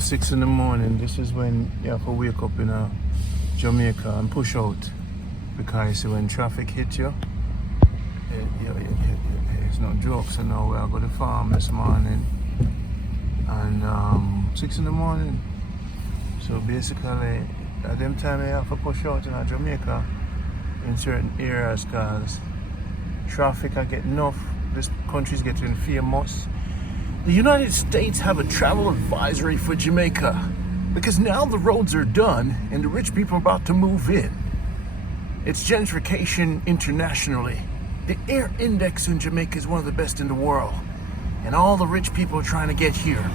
6 in the morning, this is when you have to wake up in Jamaica and push out, because when traffic hits you, it's no joke. So now I go to the farm this morning and 6 in the morning. So basically at them time I have to push out in Jamaica in certain areas because traffic I get enough. This country's getting famous. The United States have a travel advisory for Jamaica because now the roads are done and the rich people are about to move in. It's gentrification internationally. The air index in Jamaica is one of the best in the world, and all the rich people are trying to get here.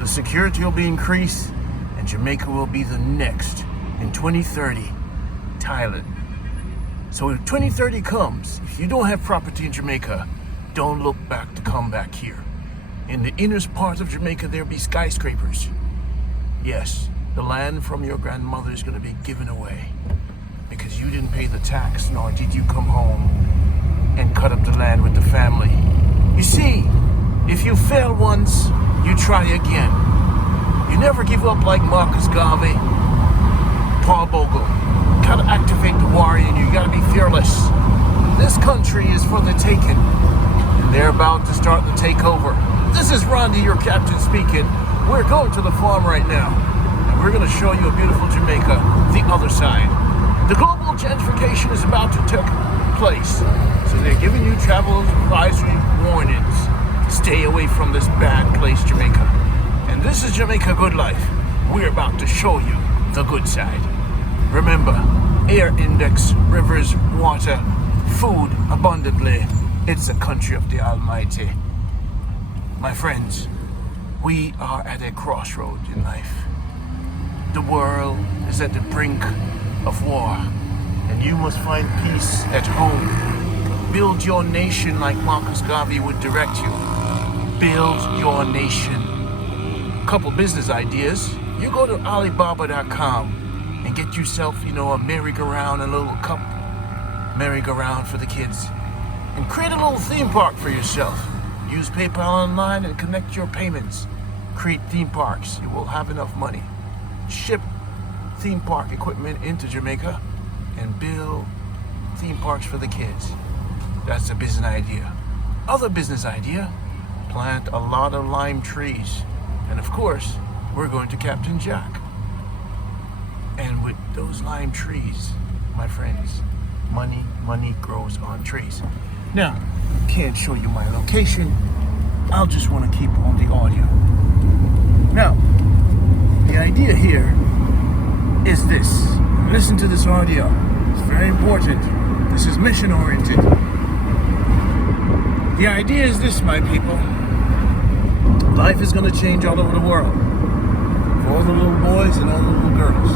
The security will be increased and Jamaica will be the next in 2030, Thailand. So if 2030 comes, if you don't have property in Jamaica, don't look back to come back here. In the innerst part of Jamaica, there'll be skyscrapers. Yes, the land from your grandmother is going to be given away because you didn't pay the tax, nor did you come home and cut up the land with the family. You see, if you fail once, you try again. You never give up like Marcus Garvey, Paul Bogle. You gotta activate the warrior in you. You gotta be fearless. This country is for the taking, and they're about to start the takeover. This is Randy, your captain, speaking. We're going to the farm right now, and we're going to show you a beautiful Jamaica, the other side. The global gentrification is about to take place, so they're giving you travel advisory warnings. Stay away from this bad place, Jamaica. And this is Jamaica Good Life. We're about to show you the good side. Remember, air index, rivers, water, food abundantly. It's a country of the Almighty. My friends, we are at a crossroad in life. The world is at the brink of war, and you must find peace at home. Build your nation like Marcus Garvey would direct you. Build your nation. Couple business ideas. You go to Alibaba.com and get yourself, a merry-go-round, a little cup merry-go-round for the kids. And create a little theme park for yourself. Use PayPal online and connect your payments. Create theme parks. You will have enough money. Ship theme park equipment into Jamaica and build theme parks for the kids. That's a business idea. Other business idea, plant a lot of lime trees. And of course, we're going to Captain Jack. And with those lime trees, my friends, money grows on trees. Now, can't show you my location. I'll just want to keep on the audio. Now, the idea here is this. Listen to this audio. It's very important. This is mission oriented. The idea is this, my people. Life is going to change all over the world. For all the little boys and all the little girls.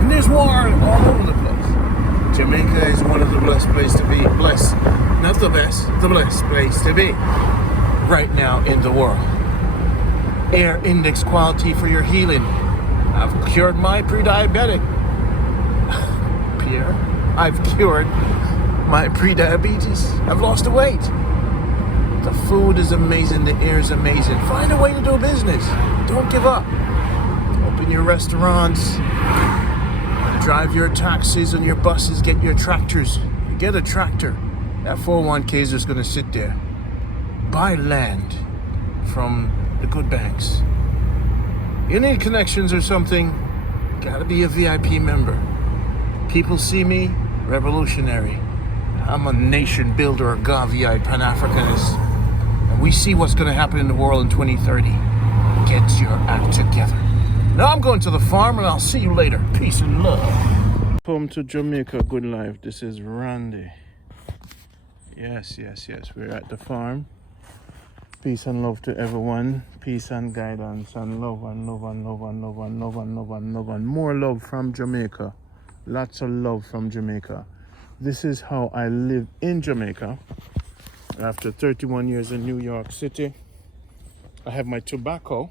And there's war all over the place. Jamaica is one of the blessed places to be. Blessed. Not the best, the blessed place to be right now in the world. Air index quality for your healing. I've cured my pre-diabetic. Pierre, I've cured my pre-diabetes. I've lost the weight. The food is amazing, the air is amazing. Find a way to do business. Don't give up. Open your restaurants. Drive your taxis and your buses. Get your tractors. Get a tractor. That 401k is just going to sit there. Buy land from the good banks. You need connections or something, gotta be a VIP member. People see me, revolutionary. I'm a nation builder, a Garveyite, Pan-Africanist. And we see what's going to happen in the world in 2030. Get your act together. Now I'm going to the farm and I'll see you later. Peace and love. Welcome to Jamaica Good Life. This is Randy. Yes. We're at the farm. Peace and love to everyone. Peace and guidance and love and love and love and love and love and love and love and more love from Jamaica. Lots of love from Jamaica. This is how I live in Jamaica. After 31 years in New York City, I have my tobacco.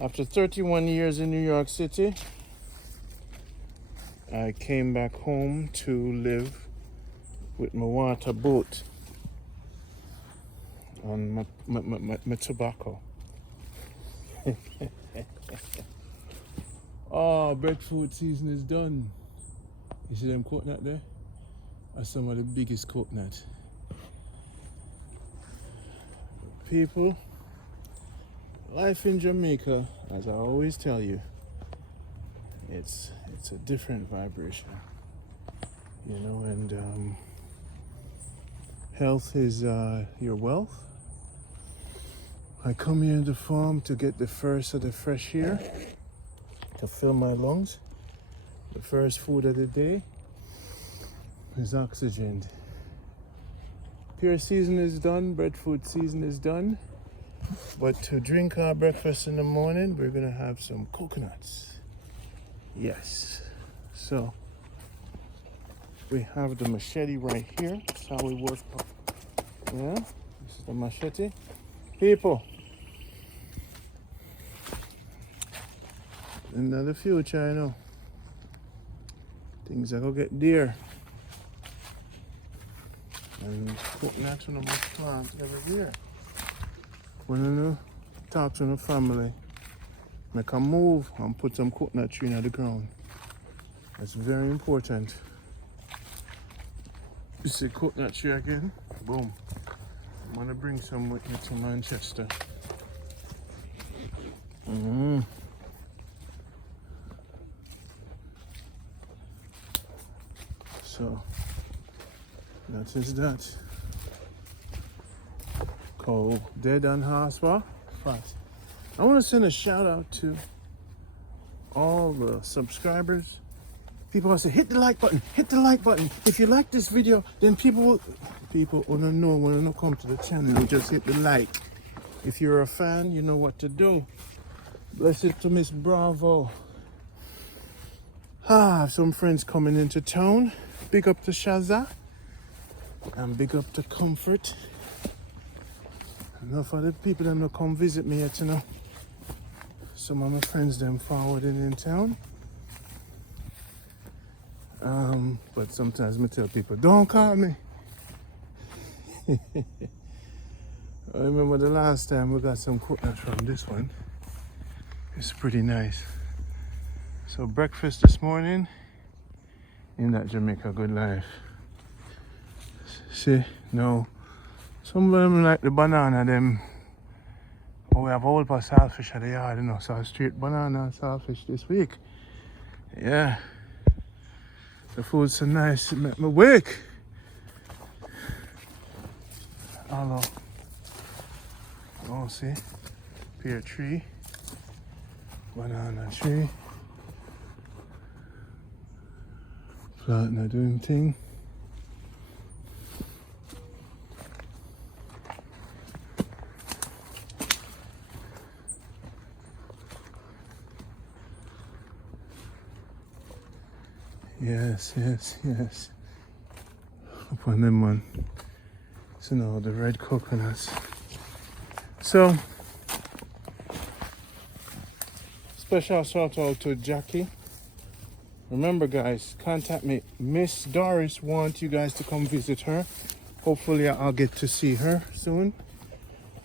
After 31 years in New York City, I came back home to live with my water boat on my tobacco. Oh, breadfruit season is done. You see them coconut there? Are some of the biggest coconut. People, life in Jamaica, as I always tell you, it's a different vibration, you know, and health is your wealth. I come here in the farm to get the first of the fresh air, to fill my lungs. The first food of the day is oxygen. Pear season is done, breadfruit season is done. But to drink our breakfast in the morning, we're gonna have some coconuts. Yes. So we have the machete right here. That's how we work. Yeah, this is the machete. People, in the future, I know things are gonna get dear. And coconuts on the most plant every year. When you talk to the family, make a move and put some coconut tree in the ground. That's very important. You see coconut tree again? Boom. I'm gonna bring some with me to Manchester. So that is that. Cold, dead on horsepower. Fast. I want to send a shout out to all the subscribers. People will say, hit the like button, hit the like button. If you like this video, then people wanna know when they come to the channel, you just hit the like. If you're a fan, you know what to do. Bless it to Miss Bravo. I have some friends coming into town. Big up to Shaza. And big up to Comfort. Enough of the people that don't come visit me yet, you know. Some of my friends them forwarding in town. But sometimes I tell people, don't call me. I remember the last time we got some coconut from this one. It's pretty nice. So breakfast this morning in that Jamaica good life. See, no. Some of them like the banana, them. Oh, we have a whole pot of saltfish at the yard, you know, so I straight banana and saltfish this week. Yeah. The food's so nice, it made me wake. Hello. Oh, see? Pear tree. Banana tree. Plant not doing thing. Yes. Upon them one. So now the red coconuts. So special shout out to Jackie. Remember guys, contact me. Miss Doris wants you guys to come visit her. Hopefully I'll get to see her soon.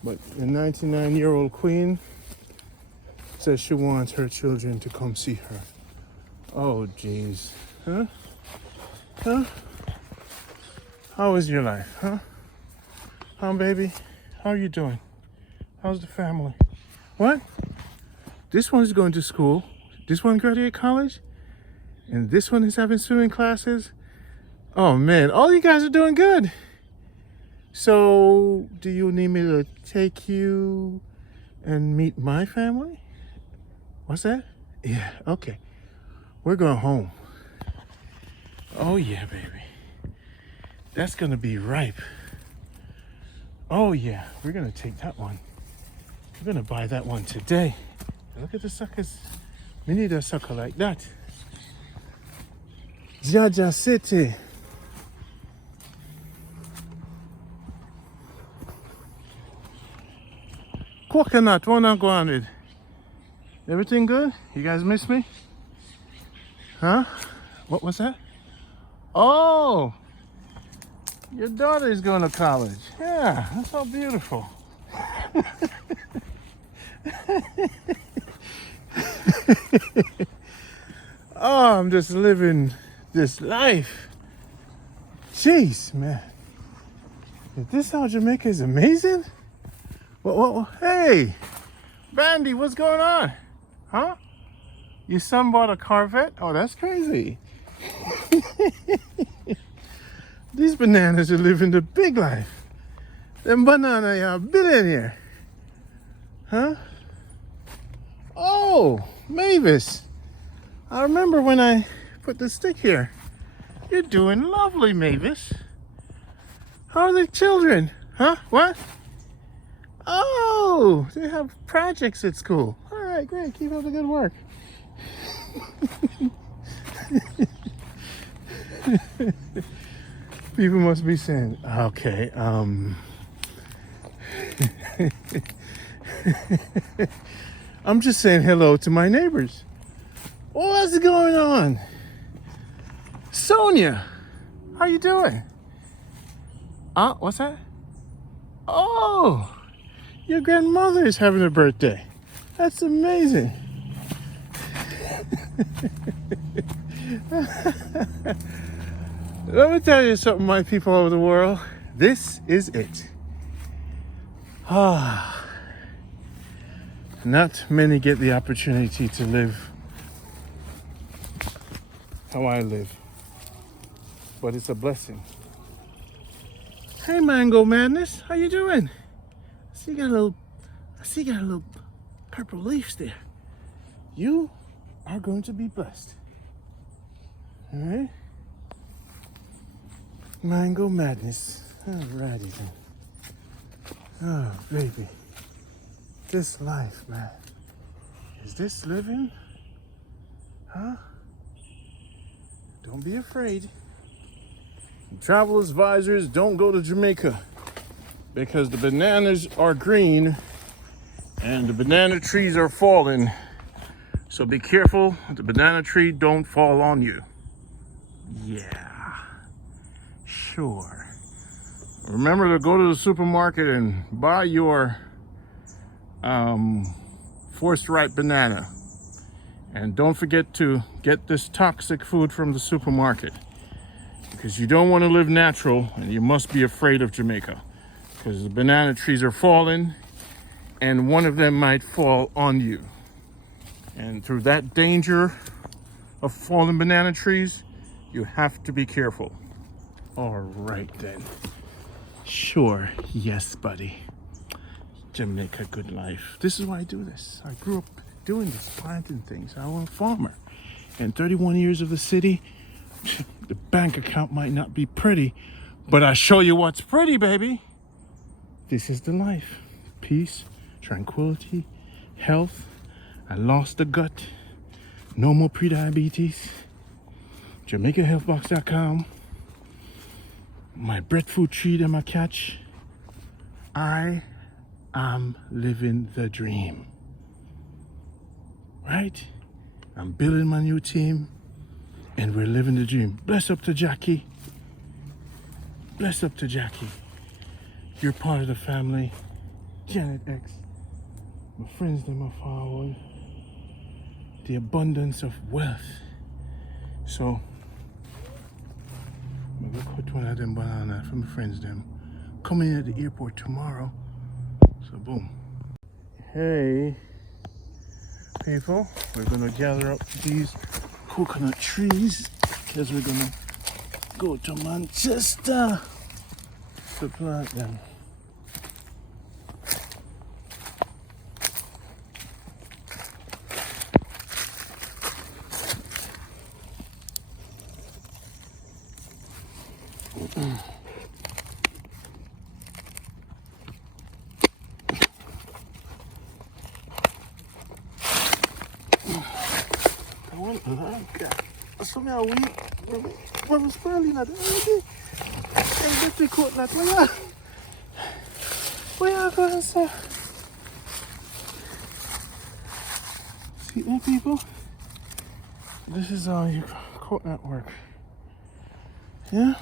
But the 99-year-old queen says she wants her children to come see her. Oh jeez. Huh? How is your life, huh? Baby? How are you doing? How's the family? What? This one's going to school. This one graduated college? And this one is having swimming classes? Oh man, all you guys are doing good. So, do you need me to take you and meet my family? What's that? Yeah, okay. We're going home. Oh yeah, baby. That's gonna be ripe. Oh yeah, we're gonna take that one. We're gonna buy that one today. Look at the suckers. We need a sucker like that. Jaja City. Coconut, what not going with? Everything good? You guys miss me? Huh? What was that? Oh, your daughter is going to college. Yeah, that's so beautiful. Oh, I'm just living this life. Jeez, man. Is this how Jamaica is amazing? Hey, Bandy, what's going on? Huh? Your son bought a Corvette? Oh, that's crazy. These bananas are living the big life. Them banana are a billionaire. Huh? Oh, Mavis. I remember when I put the stick here. You're doing lovely, Mavis. How are the children? Huh? What? Oh, they have projects at school. All right, great. Keep up the good work. People must be saying, okay, I'm just saying hello to my neighbors. What's going on? Sonia, how you doing? What's that? Oh, your grandmother is having a birthday. That's amazing. Let me tell you something, my people over the world. This is it. Not many get the opportunity to live how I live, but it's a blessing. Hey, Mango Madness, how you doing? I see you got a little purple leaves there. You are going to be blessed. All right? Mango Madness. Alrighty then. Oh, baby. This life, man. Is this living? Huh? Don't be afraid. Travelers advisors, don't go to Jamaica because the bananas are green and the banana trees are falling. So be careful, the banana tree don't fall on you. Yeah, sure. Remember to go to the supermarket and buy your forced ripe banana. And don't forget to get this toxic food from the supermarket, because you don't want to live natural and you must be afraid of Jamaica because the banana trees are falling and one of them might fall on you. And through that danger of falling banana trees, you have to be careful. All right then. Sure, yes, buddy. Jamaica, good life. This is why I do this. I grew up doing this, planting things. I'm a farmer. And 31 years of the city, the bank account might not be pretty, but I show you what's pretty, baby. This is the life. Peace, tranquility, health. I lost the gut. No more prediabetes. JamaicaHealthBox.com. My breadfruit tree that I catch. I am living the dream. Right? I'm building my new team and we're living the dream. Bless up to Jackie. Bless up to Jackie. You're part of the family. Janet X. My friends, they my forward. The abundance of wealth. So, I'm gonna cut one of them banana from my friends them. Coming in at the airport tomorrow. So boom. Hey people, we're gonna gather up these coconut trees because we're gonna go to Manchester to plant them. What was falling at the little coconut? Where are going, sir? See that, people? This is all your coconut work. Yeah?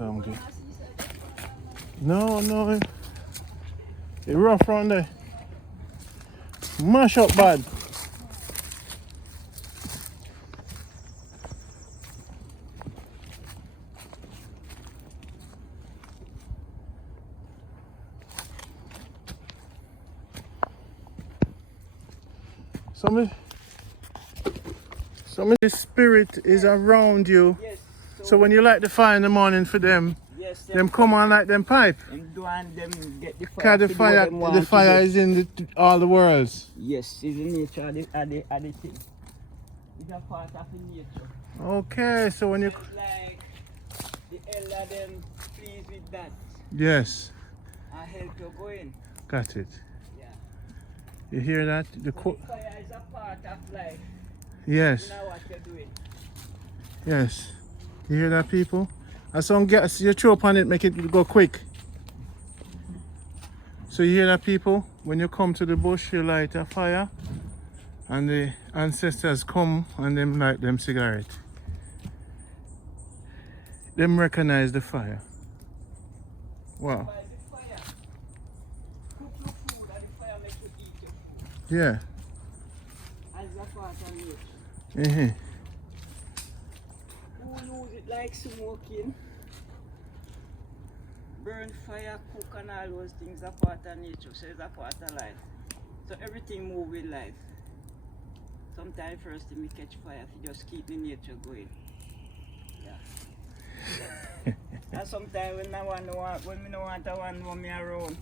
some good. No, no. It's rough round there. Mash up bad. Some of the spirit is around you. Yes. So when you light the fire in the morning for them, yes, them come on like them pipe. And do and them get the fire. Cause the fire is in all the worlds. Yes, it's the nature of the thing. It's a part of the nature. Okay, so when you It's like the elder them pleased with that yes, and help you go in. got it. Yeah. You hear that? So the fire is a part of life. Yes, You know what you're doing. yes. You hear that, people? As some gas, you throw upon it, make it go quick. So you hear that, people? When you come to the bush, you light a fire, and the ancestors come and them light them cigarette. Them recognize the fire. Wow. By the fire, cook your food and the fire make you eat your food. Yeah. As a part of nature. Mm-hmm. Who use it like smoking? Burn fire, cook and all those things are part of nature, so it's a part of life. So everything move with life. Sometimes first thing we catch fire, if you just keep the nature going. Yeah. And sometimes when we don't want to know me around,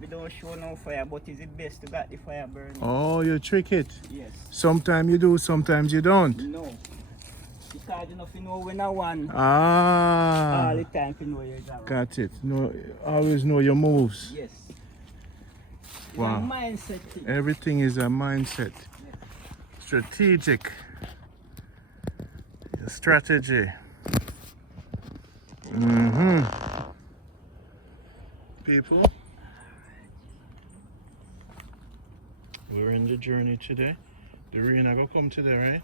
we don't show no fire, but it's the best to get the fire burning. Oh, you trick it. Yes. Sometimes you do, sometimes you don't. No. Because you know when I want Ah. all the time you know you're around. Got it. No, always know your moves. Yes. It's Wow. a mindset thing. Everything is a mindset. Yes. Strategic. Your strategy. Mm-hmm. People, we're in the journey today. The rain are gonna come today, right?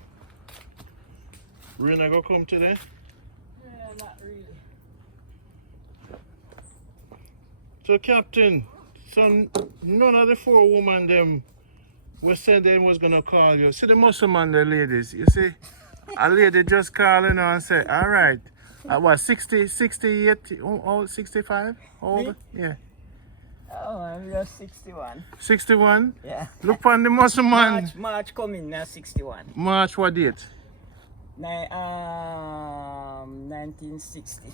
Rain are gonna come today? Yeah, not really. So, Captain, none of the 4 women them was said they was gonna call you. See the muscle man, the ladies. You see, a lady just calling her and say, "All right, what 60, 68, 65? Old? Me? Yeah, Oh, I'm just 61. 61. Yeah. Look on the muscle man. March coming now, 61. March what date? 1960.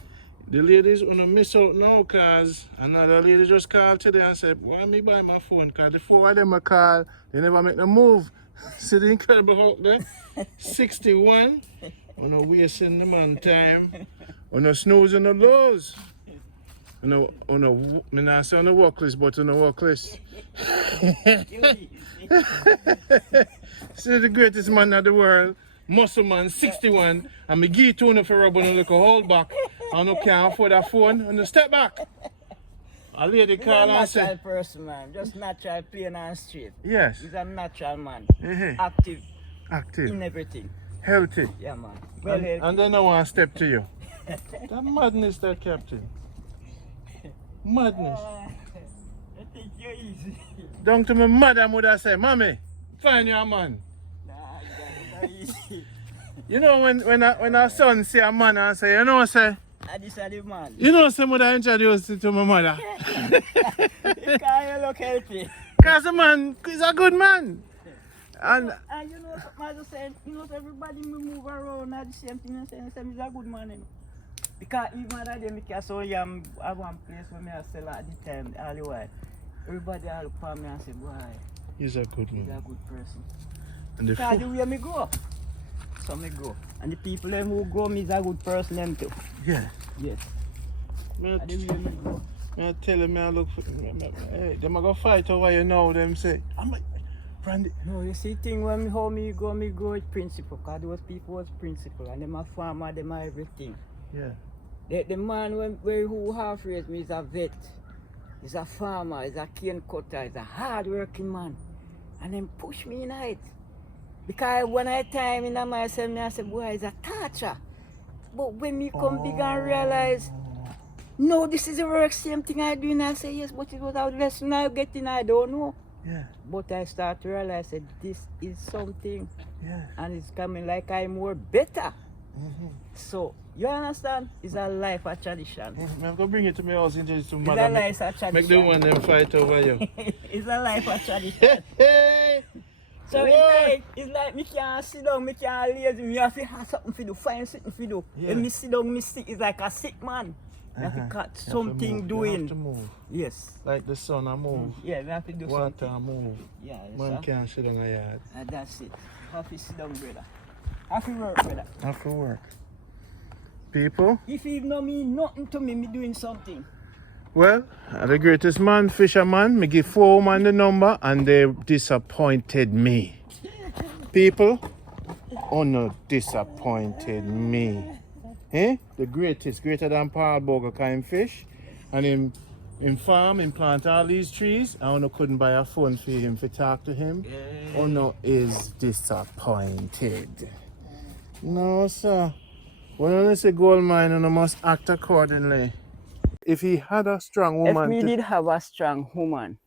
The ladies wanna miss out now, cause another lady just called today and said, "Why me buy my phone? Cause the 4 of them a call, they never make no move." See the incredible Hulk there? 61. On a wasting the man time. On a snooze and a lows. On a me not say on a walk list, but on a walk list. See the greatest man of the world, muscle man, 61, and me give to you for rub on a little hold back. I no can't afford that phone, and step back. A lady call and say, natural person, man. Just natural, plain and straight. yes, He's a natural man. Mhm. Active active, in everything. healthy, Yeah, man. Well, and then I want to step to you. That madness, that Captain. Madness. I think you're easy. Down to my mother would have said, "Mommy, find your man." Nah, you're easy. You know when our son see a man and say, "You know, say, This is the man. you know, say, mother introduce you to my mother." Because you look healthy. Cause the man is a good man. And you know, I just said, you know, everybody move around at the same thing and say, he's a good man. You know? Because even at the day, I saw him at one place where I sell at the time, all the while. Everybody all look for me and say, boy, he's a good he's man. a good person. And the Because the way me go, so me go. And the people them who grow me is a good person them too. yeah. Yes. Me And the way me go. I tell him, I look for, hey, them a go fight over you now. Them say, I'm like, Brandy. No, you see thing when how me go with principle. Because those people was principle and them a farmer, them a everything. Yeah. The man who half raised me is a vet. He's a farmer, he's a cane cutter, he's a hard working man. And then push me in it. Because when I time in myself, I said, boy, it's a torture. But when me come big and realize no, this is the work, same thing I do. And I say, yes, but it was a lesson I get in, I don't know. Yeah. But I start to realize that this is something. Yeah. And it's coming like I'm more better. So, you understand? It's a life, a tradition. I'm going to bring it to my house and just to It's mother. a life, a tradition. Make the one them fight over you. It's a life, a tradition. Hey! So it's like me can't sit down, me can't lazy, me have to have something to do, find something to do. Yeah. When me sit down, me sick, it's like a sick man. You have to cut something doing. You have to move. Yes. Like the sun I move. Yeah, we have to do Water something. I move. Yeah, Man can't sit on a yard. And that's it. Have to sit down, brother. Have to work, brother. Have to work. People? If it no mean nothing to me, me doing something. Well, the greatest man, fisherman, me give 4 women the number and they disappointed me. People, oh no, disappointed me. Eh? The greatest, greater than Paul Bogle kind fish. And him farm, him plant all these trees. I no couldn't buy a phone for him to talk to him. Oh no, is disappointed. No, sir. When I say gold mine, I must act accordingly. If he had a strong woman. If me did have a strong woman,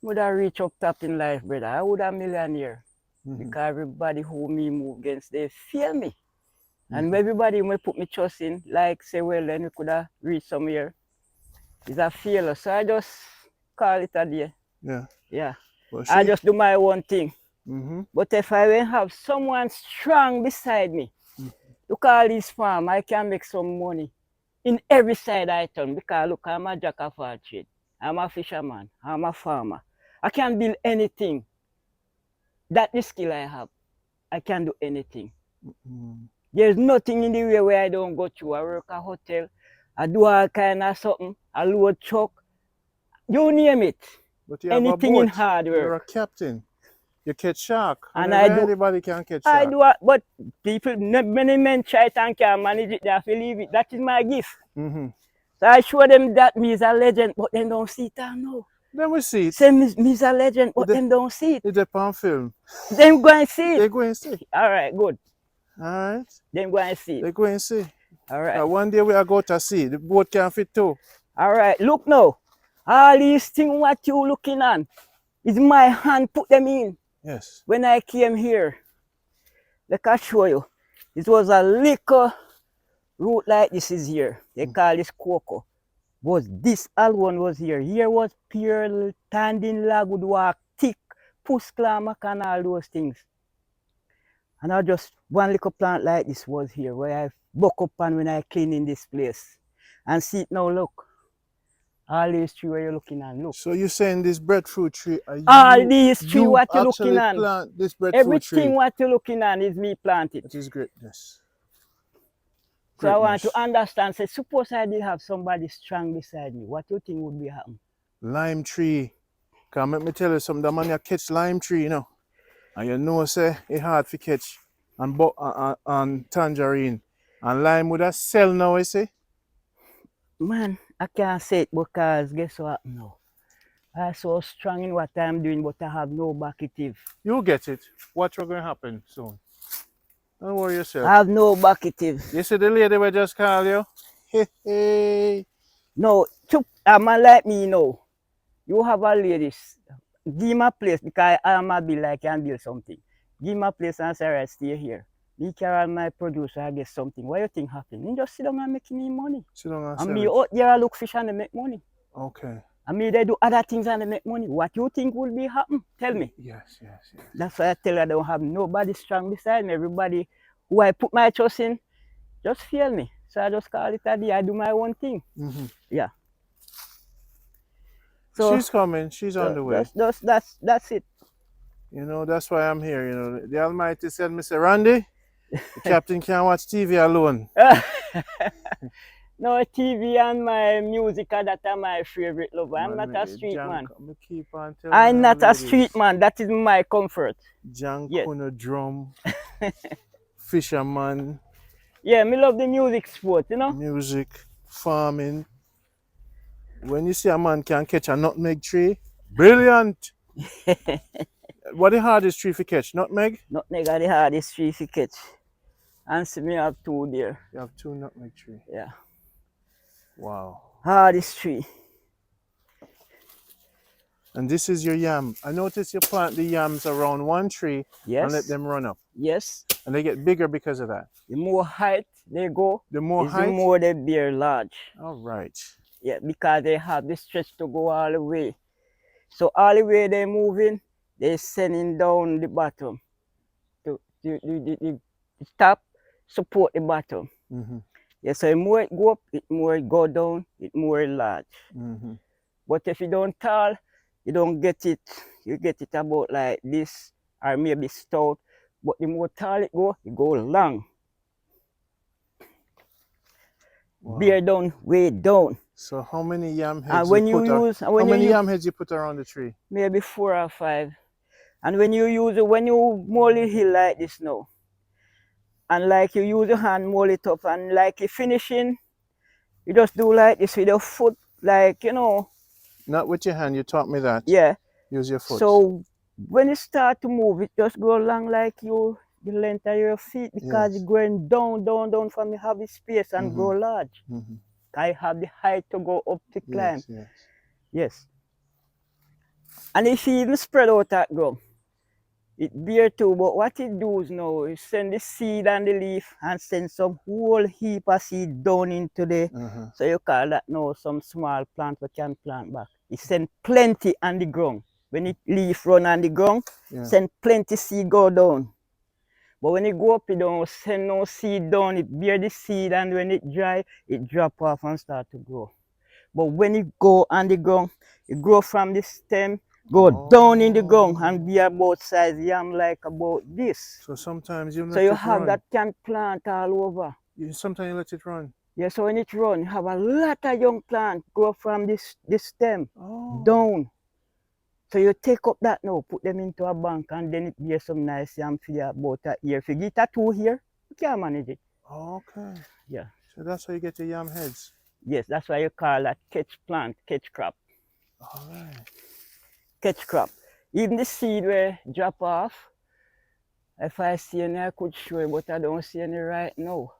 would I reach up top in life, brother? I would have millionaire. Because everybody who me move against, they fear me. And everybody when put me trust in, like say, well, then we could have reached somewhere. It's a failure. So I just call it a day. Yeah. Yeah. Well, I just do my own thing. Mm-hmm. But if I will have someone strong beside me, look all this farm, I can make some money in every side I turn. Because look, I'm a jack of all trades. I'm a fisherman. I'm a farmer. I can build anything. That's the skill I have. I can do anything. There's nothing in the way where I don't go to. I work at a hotel. I do all kind of something. I load truck. You name it. But you anything have a boat. in hard work. You're a captain. You catch shark. And I do. Anybody can catch shark. I do, but people, many men try and can manage it. They have to leave it. That is my gift. So I show them that me is a legend, but they don't see it now. Then we see it. Say me is a legend, but them don't see it. It's on film. Them go and see it. They go and see. All right, good. All right. Them go and see it. They go and see. All right. One day we are going to see. The boat can fit too. All right. Look now. All these things what you looking on is my hand put them in. Yes. When I came here, like I show you, it was a little root like this is here. They call this cocoa. Was this alone was here. Here was pure tanding lag would walk thick, pusklamac and all those things. And I just one little plant like this was here where I buck up on when I clean in this place. And see it now, look. All these trees where you're looking at, look. So you're saying this breadfruit tree? All these trees what you're looking at. Plant this breadfruit tree. Everything what you're looking at is me planted. That is greatness. So I want to understand, say, suppose I did have somebody strong beside me, what do you think would be happening? Lime tree. Come let me tell you something, the man you catch lime tree, you know. And you know say it's hard to catch. And tangerine. And lime would have sell now, you see? Man, I can't say it because guess what now? I'm so strong in what I'm doing, but I have no backative. You'll get it. What's going to happen soon? Don't worry yourself. I have no backative. You see the lady will just call you? Hey. No, a man like me, no. You have a ladies. Give me a place because I am a bill, I can build something. Give me a place and say, right, stay here. Me carry my producer, I get something. What you think happen? You just sit down and make me money. Sit down and and sell me it. out there I look fish and they make money. Okay. And me they do other things and they make money. What you think will be happen? Tell me. Yes. That's why I tell you I don't have nobody strong beside me. Everybody who I put my trust in just fail me. So I just call it a day. I do my own thing. Yeah. So she's coming. She's on the way. That's it. You know, that's why I'm here. You know, the Almighty said, Mr. Randy, the captain can't watch TV alone. No, TV and my music, that are my favorite love. I'm not a street man. I'm not a street man. That is my comfort. Jankuno drum, fisherman. Yeah, me love the music sport, you know? Music, farming. When you see a man can catch a nutmeg tree, brilliant. What the hardest tree to catch? Nutmeg? Nutmeg are the hardest tree to catch. And see me have two there. You have 2 nutmeg trees. Yeah. Wow. Ah, this tree. And this is your yam. I notice you plant the yams around one tree and let Yes. them run up. Yes. And they get bigger because of that. The more height they go, The more is the height? more they bear large. All right. Yeah, because they have the stretch to go all the way. So all the way they're moving, they're sending down the bottom. The top support the bottom. Mm-hmm. Yeah, so the more it go up, the more it go down, it more large. Mm-hmm. But if you don't tall, you don't get it. You get it about like this, or maybe stout. But the more tall it go long. Wow. Bear down, way down. So how many yam heads And when you put you use, how many yam heads you put around the tree? maybe 4 or 5. And when you use it, when you mold it hill like this now, and like you use your hand mold it up, and like you finishing, you just do like this with your foot, like, you know. Not with your hand, you taught me that. Yeah. Use your foot. So when you start to move, it just go along like you, the length of your feet, because Yes. it's going down, down, down from the heavy space and grow large. Mm-hmm. I have the height to go up to climb. Yes, yes. Yes. And if you even spread out that ground, it bear too, but what it does now is send the seed and the leaf and send some whole heap of seed down into the, so you call that now some small plant we can plant back. It send plenty on the ground. When it leaf run on the ground, send plenty seed go down. But when it go up, it don't send no seed down, it bear the seed, and when it dry, it drop off and start to grow. But when it go on the ground, it grow from the stem, go down in the ground and be about size yam like about this. So sometimes you let So you it have run. that can plant all over. Sometimes you let it run. Yeah, so when it run, you have a lot of young plant grow from this stem down. So you take up that now, put them into a bank, and then it bear some nice yam for you about a year. If you get a 2 here, you can manage it. Okay. Yeah. So that's how you get the yam heads. Yes, that's why you call that catch plant, catch crop. All right. Catch crop. Even the seed will drop off. If I see any, I could show you, but I don't see any right now.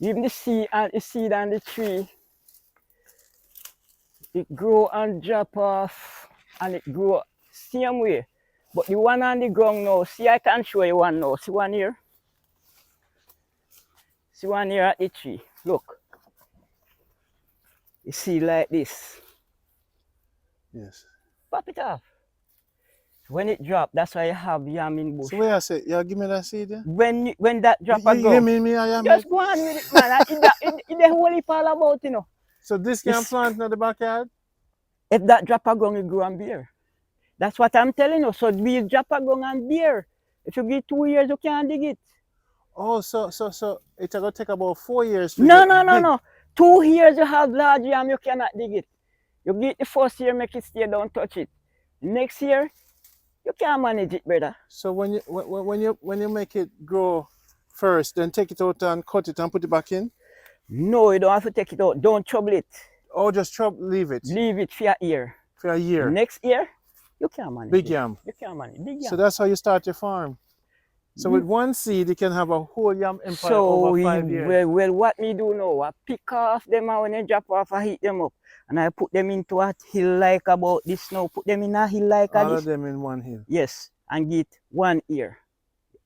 Even the seed on the tree, it grow and drop off, and it grow same way. But the one on the ground now, see, I can show you one now. See one here? See one here at the tree. Look. You see like this. Yes. Pop it off. When it drop, that's why you have yam in bush. So where I say, you give me that seed there? When that drop a You go, mean me a yam just head? go on with it, man. It the whole heap all about, you know. So this can plant in the backyard? If that drop a gong, it grow and bear. That's what I'm telling you. So we drop a gong and bear. If you give 2 years, you can't dig it. Oh, so it's going to take about 4 years to No. 2 years you have large yam, you cannot dig it. You get the first year, make it stay, don't touch it. Next year, you can't manage it, brother. So when you make it grow first, then take it out and cut it and put it back in? No, you don't have to take it out. Don't trouble it. Oh, just leave it? Leave it for a year. For a year? Next year, you can't manage Big it. yam? You can't manage big yam. So that's how you start your farm? So with one seed, you can have a whole yam empire over 5 years? Well, what me do now, I pick off them and when they drop off, I heat them up. And I put them into a hill like about this now. Put them in a hill like all this. Of them in one hill? Yes, and get 1 ear.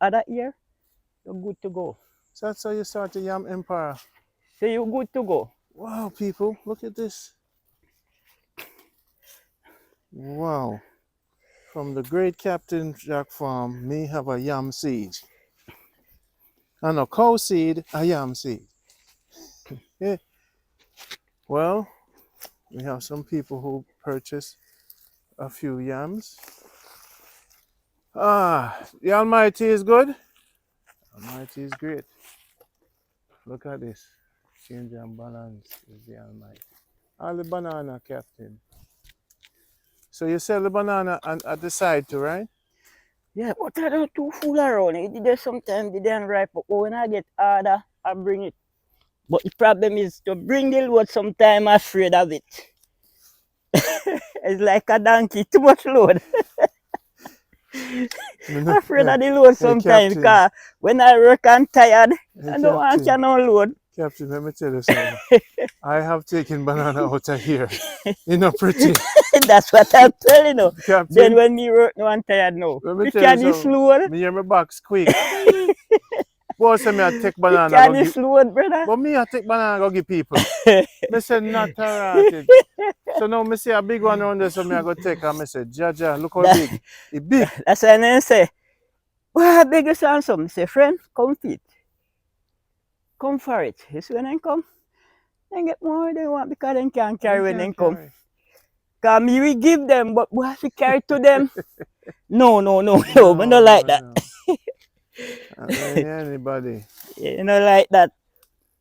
Other ear, you're good to go. So that's how you start the yam empire? So you're good to go. Wow, people, look at this. Wow. From the great Captain Jack Farm, me have a yam seed. And a cow seed, a yam seed. Yeah. Well, we have some people who purchase a few yams. The Almighty is good. Almighty is great. Look at this. Change and balance is the Almighty. All the banana, Captain. So you sell the banana at the side too, right? Yeah, but I don't too fool around. It did sometimes they don't ripe up. But when I get harder, I bring it. But the problem is to bring the load, sometimes I'm afraid of it. It's like a donkey, too much load. I'm afraid of the load sometimes because when I work and tired, I don't want to no load. Captain, let me tell you something. I have taken banana out of here. You know, pretty. That's what I'm telling you. Captain, Then when me work no I'm tired now. let me We tell can you be something. slow. Me hear my back squeak. Boy, say me I take We banana can go be give. slow, brother. But me I take banana go give people. Me say not alright. So now me see a big one around there, so me I go take and me say, Jaja, look how big. It big. That's why I say, well, I beg you something. Say, friend, come fit. Come for it. You see when they come, they get more they want because they can't carry when they come. Because me we give them, but we have to carry to them. No, we don't like that. I don't hear anybody. You know like that.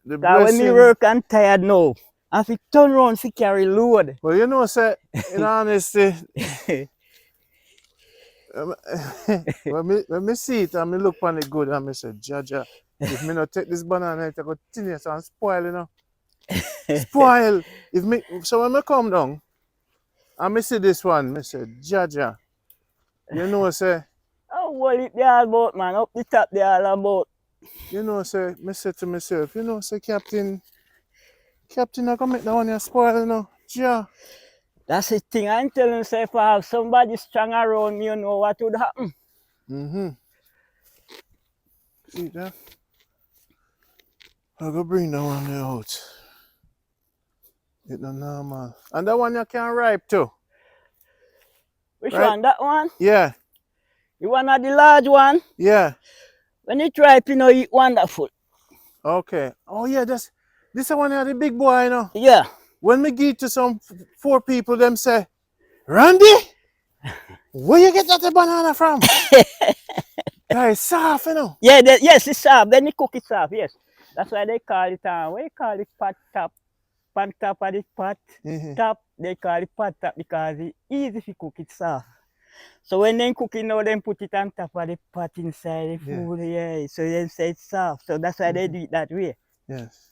The Because when me blessing. work and tired now, I have to turn around to carry load. Well, you know, say, in honesty, when me see it and me look on it good and me say, Jaja, if me not take this banana, it go tiniest and spoil, you know. Spoil. So when me come down and me see this one, me say, Jaja, you know, say, Oh, well, it they all about, man. Up the top, they all about. you know, say, me say to myself, you know, say, Captain, I gonna make that one here spoil, you know. Ja. That's the thing. I'm telling you, say, if I have somebody strong around me, you know what would happen. Mm-hmm. See that? I go bring that one there out. It's not normal. And that one you can ripe too. Which Right? one? That one? Yeah. You want the large one? Yeah. When you try it, you know, it's wonderful. Okay. Oh yeah, this one here, the big boy, you know. Yeah. When we give to some 4 people, them say, Randy, where you get that banana from? Guys, soft, you know. Yeah, yes, it's soft. Then you cook it soft, yes. That's why they call it, what you call it, pot top. Pan top of the pot, top, they call it pot top because it's easy to cook it soft. So when they cook it now, they put it on top of the pot inside the food, yeah. So they say it's soft. So that's why they do it that way. Yes.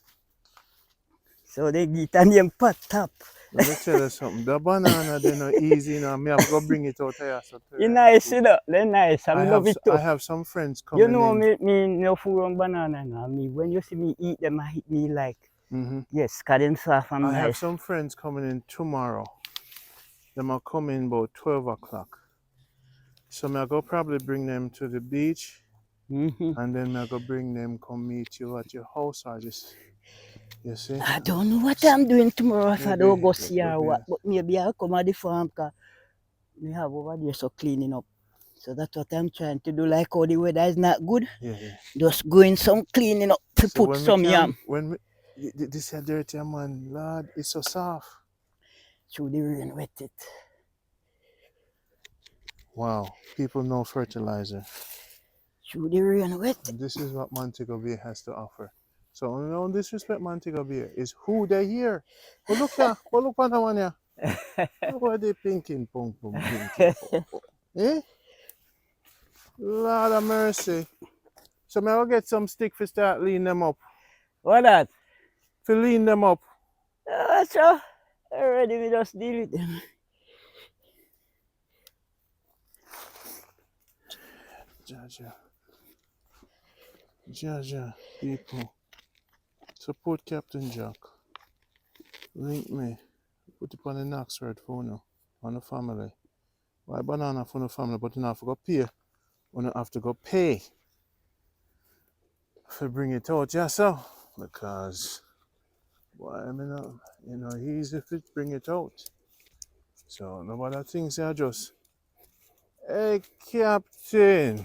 So they get it and them pot top. Let me tell you something. The banana, they're not easy, you know. Me have to go bring it out here. So It's nice, you know. They're nice. I love it too. I have some friends coming you know, in. me no food on banana now. Me, when you see me eat them, I hit me like, yes, because them soft and nice. I have some friends coming in tomorrow. Them are coming about 12 o'clock. So I go probably bring them to the beach. And then I go bring them come meet you at your house or just, you see? I don't know what I'm doing tomorrow if I don't go see her what, yes. but maybe I'll come at the farm because we have over there so cleaning up. So that's what I'm trying to do. Like how the weather is not good, just going some cleaning up to So put some yam. This is dirty man, Lord, it's so soft. Through the rain wet it. Wow, people know fertilizer. Through the rain wet it. And this is what Montego Bay has to offer. So no disrespect Montego Bay, is who they here. But look here, look on that one here. Look what they pinking, pum, pinking, pum. Eh? Lord of mercy. So may I get some stick for start lean them up. What that? To lean them up. So already we just deal with them. Jaja, people. Support Captain Jack. Link me. Put it on the Knoxford phone on the family. Why banana for the family, but you have to go pay. You have to go pay to bring it out, yeah, so. Because, why, I mean, you know, easy to bring it out. So, nobody thinks I just, hey, Captain.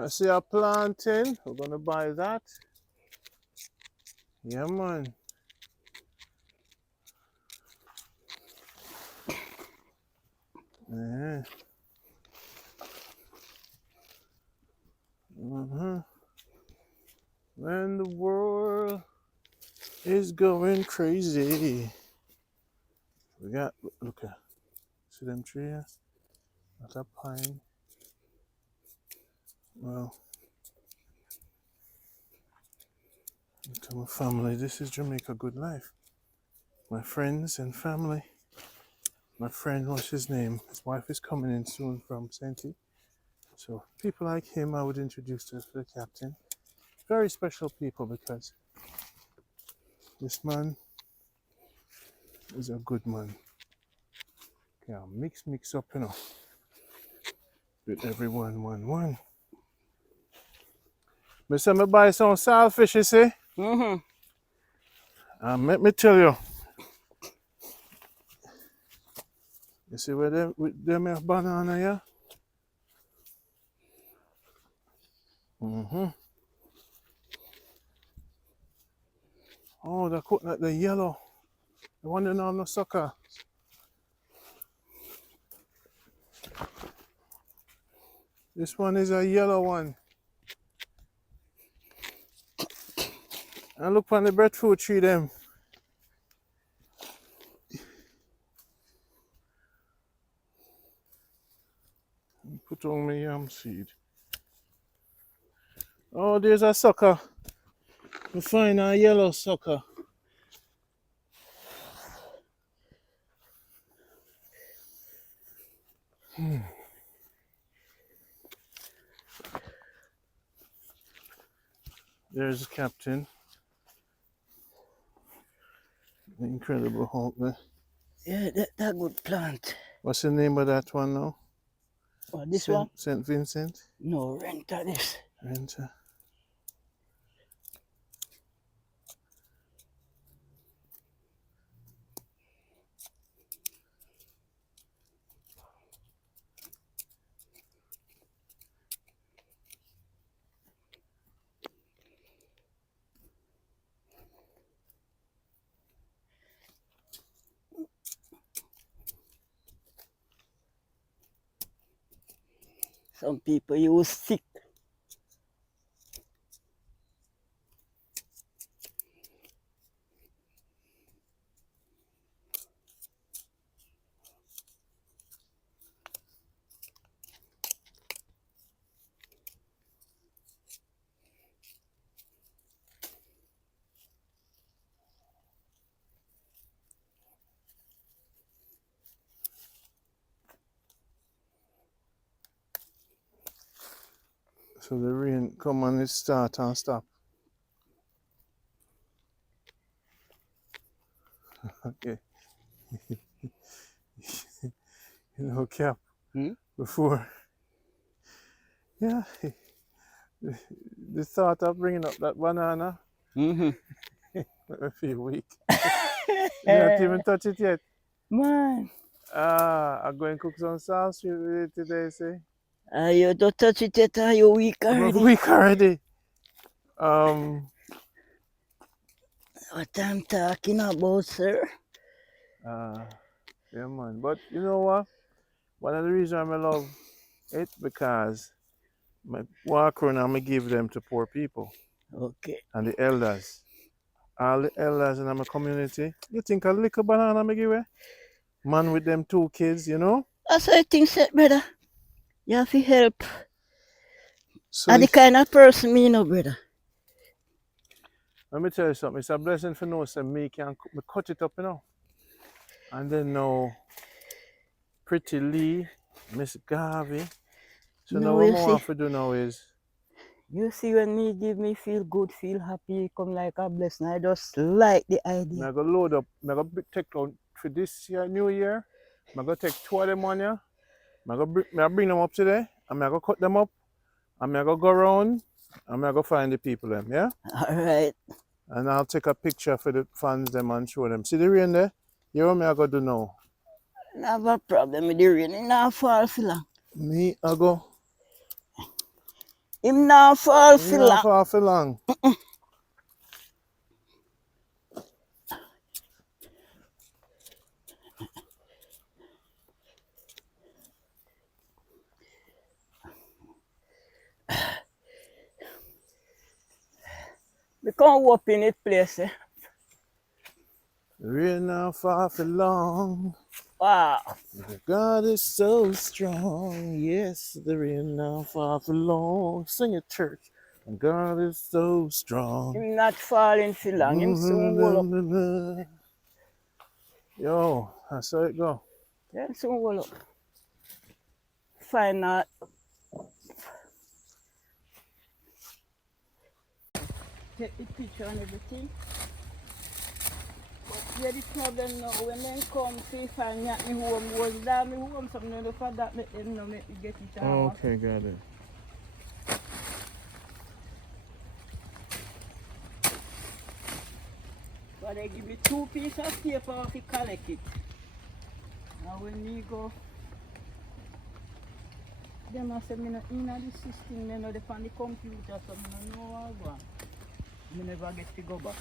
I see a planting. We're going to buy that. Yeah, man. Yeah. When the world is going crazy. We got, look at, see them tree here? That's a pine. Well, to my family, this is Jamaica good life. My friends and family. My friend, what's his name? His wife is coming in soon from Senti. So people like him I would introduce to the captain. Very special people because this man is a good man. Yeah, mix up, you know, with everyone, one. Me say me buy some saltfish, you see? Mm-hmm. And let me tell you, you see where them have banana here? Mm-hmm. Oh, the coconut, the yellow. The one that have no sucker. This one is a yellow one. And look on the breadfruit tree them. Put on my yam seed. Oh, there's a sucker. We find a yellow sucker. There's the captain. The Incredible Hulk there. Yeah, that good plant. What's the name of that one now? Oh, this one? St. Vincent? No, renter this. Renter. Some people use stick. So the rain come and it start and stop. Okay. You know, Cap, before, yeah, the thought of bringing up that banana, Mm-hmm. I feel weak. You not even touch it yet. Man. I'm going to cook some sauce with it today, say. You don't touch it yet, you weak I'm already. weak already. What I'm talking about, sir? Yeah, man. But you know what? One of the reasons I love it because I walk around and I give them to poor people Okay. and the elders. All the elders in my community. You think a little banana I give away? Man with them 2 kids, you know? That's how things set, brother. You have to help. So I'm the kind of person me, you know, brother. let me tell you something. It's a blessing for know say me can me cut it up, you know. And then now Pretty Lee, Miss Garvey. So No, now what you more see. have to do now is You see, when me give me feel good, feel happy, come like a blessing. I just like the idea. I go load up, I go take out for this year, new year. I go take 2 of them on here. I bring them up today, and I go cut them up, and I go around, and I go find the people them, yeah? All right. And I'll take a picture for the fans them and show them. See the rain there? You know what I go do now? I have a problem with the rain. It not fall for long. Me, I go. Him not fall You for not long. far for long. We can't walk in it place. Eh? Rain not far for long. Wow. God is so strong. Yes, the rain not far for long. Sing it, church. God is so strong. Him not falling for long. Him soon roll up. Yo, that's how it go. Him soon roll up. Find take the picture and everything. But yeah, the problem now, when they come to find me at my home, was that my home, something for that make them know make me get it out. Okay, got it. So they give me 2 pieces of paper to collect it. Now when we go, they must say me not in the system, me not on the computer, so I don't know how I go. I never get to go back.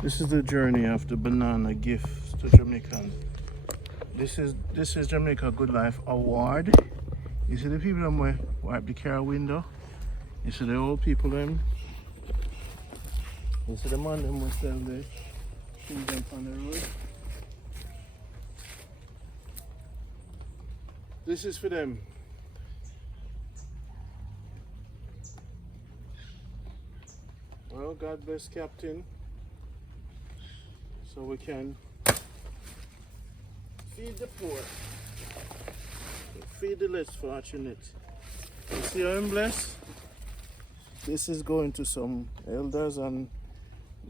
This is the journey of the banana gifts to Jamaican. This is Jamaica Good Life Award. You see the people that wipe the car window. You see the old people them. You see the man them who sell the things them on the road. This is for them. Well, God bless Captain. So we can feed the poor, feed the less fortunate. You see how I'm blessed? This is going to some elders and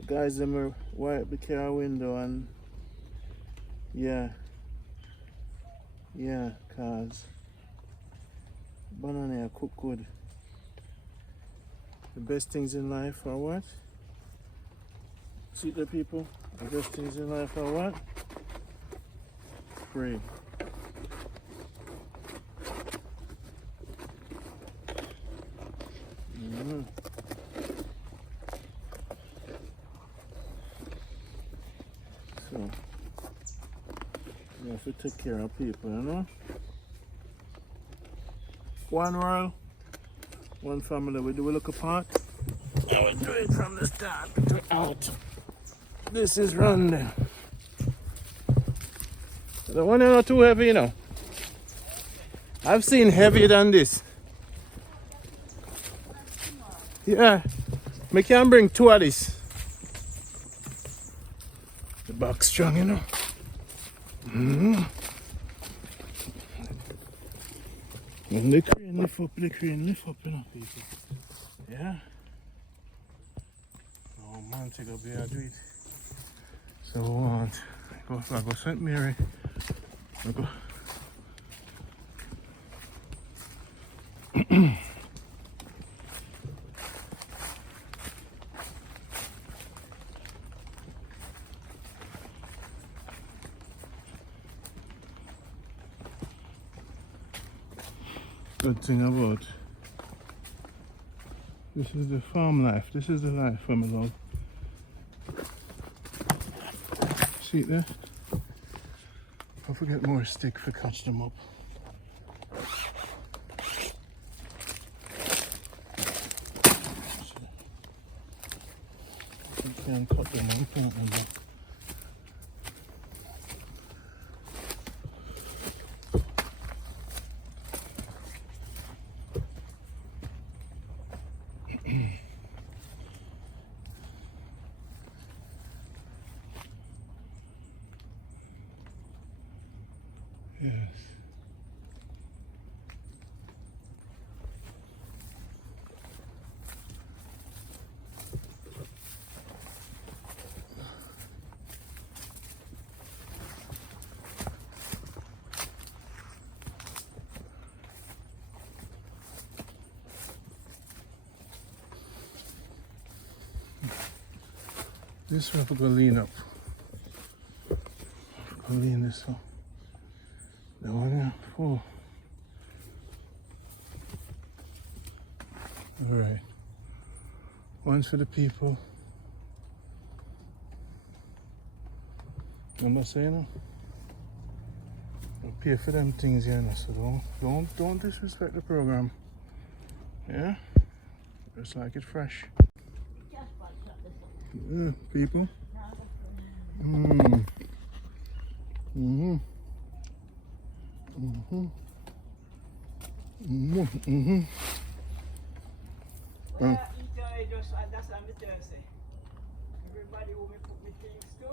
guys that are wipe the car window and yeah, cause banana cook good. The best things in life are what? See the people? The best things in life are what? Pray. So, you have to take care of people, you know? One world, one family. We do a look apart. I will do it from the start to out. This is run. The one is not too heavy, you know. I've seen heavier than this. Yeah, I can bring 2 of this. The box strong, you know. When the crane lift up, you know, people. Yeah. Oh man, take up here, do it. So I go St. Mary. I go. Good thing about this is the farm life. This is the life for me, love. See it there? I'll forget more stick for catch them up. You can cut them up, can't you? Yes. This one, I'm going to lean up. I'm going to lean this up. The one here, 4. Alright. One's for the people. I'm not saying I'll pay for them things here, so don't disrespect the program. Yeah? Just like it fresh. People. Just that's what I'm Thursday. Everybody who me put me things to,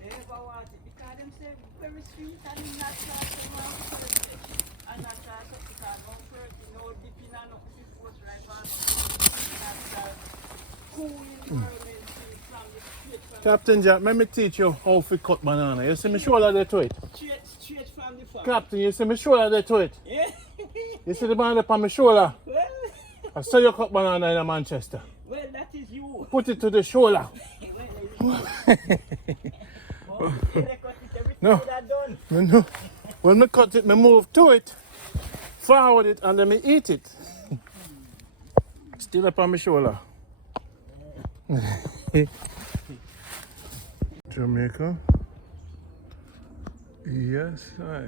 they never want it because them say very sweet and natural, and natural something can go first, you know, dipping and up before it's ripe and natural, cool environment from the straight from Captain Jack, let me teach you how to cut banana. You see me shoulder there to it? straight from the farm. Captain, you see me shoulder there to it? Yeah. You see the banana on my shoulder? Well, I saw you cut banana in Manchester. well, that is you. Put it to the shoulder. No. No. When I cut it, I move to it, forward it, and then I eat it. Still up on my shoulder. Jamaica. Yes, I.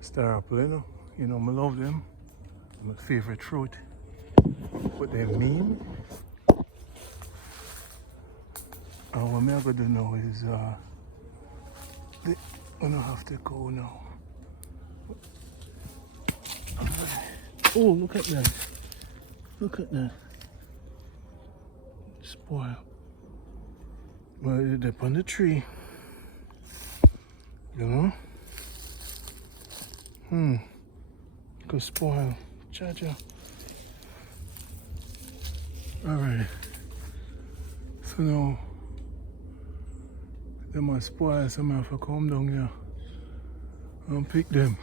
Star apple, you know, I love them. My favorite fruit. What they mean. And what I'm going to do now is, I'm going to have to go now. Oh, look at that. Look at that. Spoil. Well, it's up on the tree. You know? Could spoil. Cha-cha. Alright. So now, they must spoil, so I have to come down here and pick them.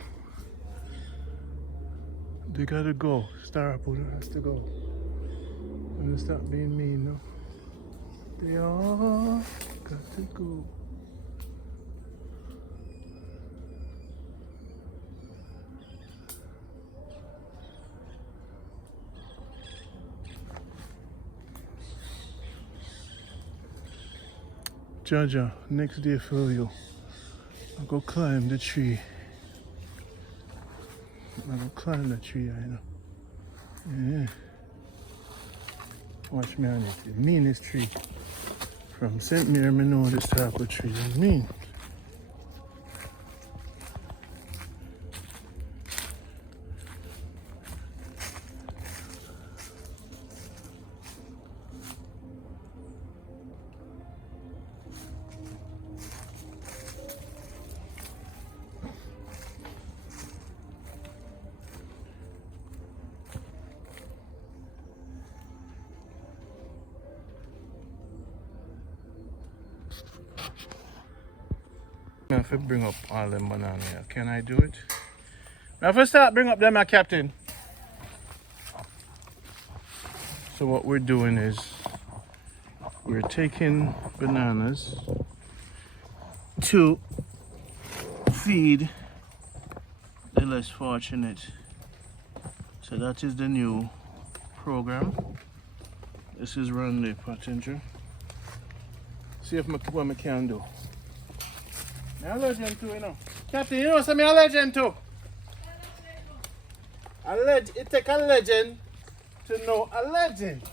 They gotta go. Star apple has to go. And they stop being mean now. They all got to go. Jaja, next day for you. I go climb the tree. I go climb the tree, I know. Yeah. Watch me on it. The meanest tree. From St. Mary, I know this type of tree is mean. I have to bring up all them bananas here. Can I do it? I have to start bring up them, my captain. So what we're doing is we're taking bananas to feed the less fortunate. So that is the new program. This is Randy Pottinger. See if what I can do. I'm a legend too, you know. Captain, you know what I'm a legend too? It takes a legend to know a legend.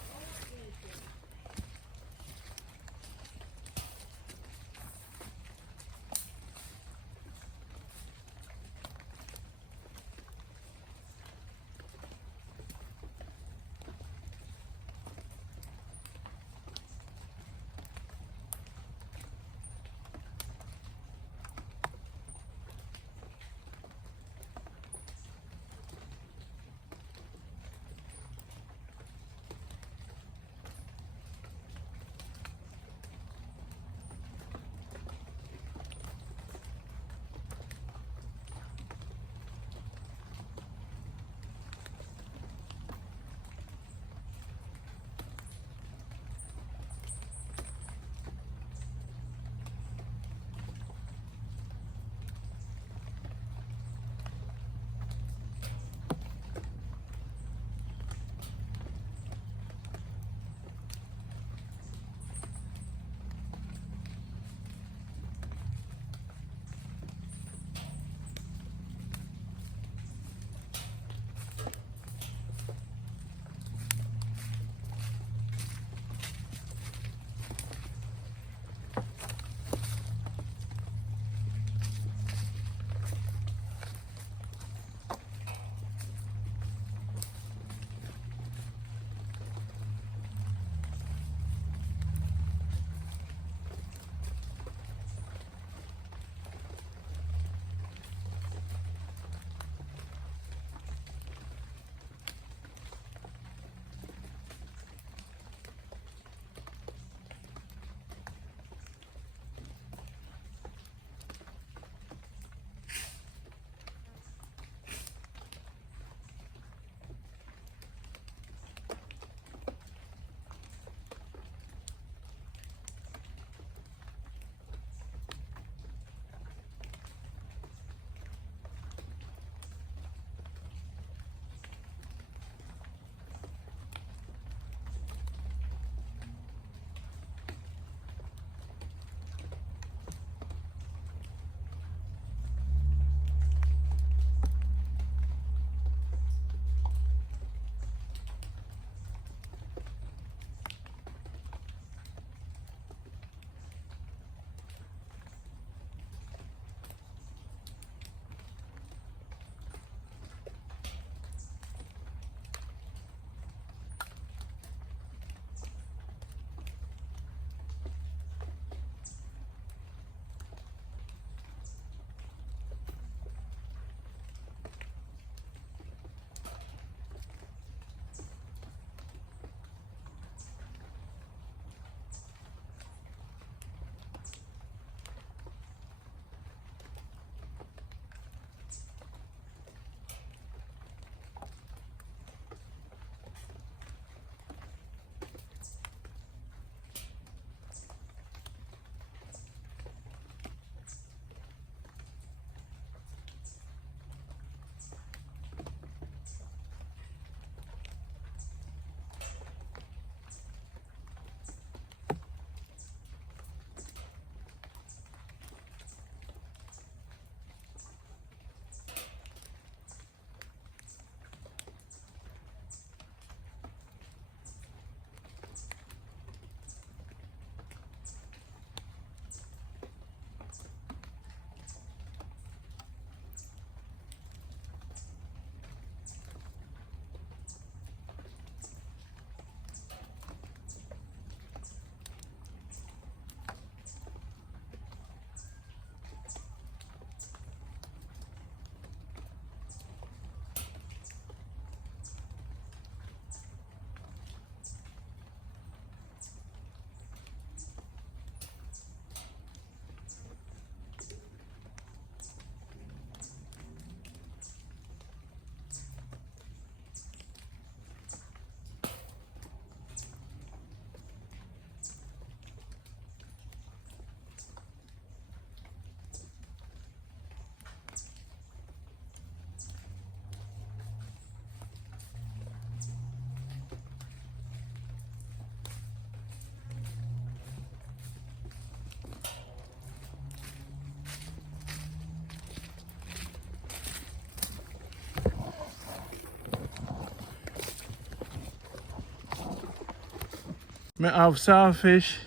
Me have saltfish.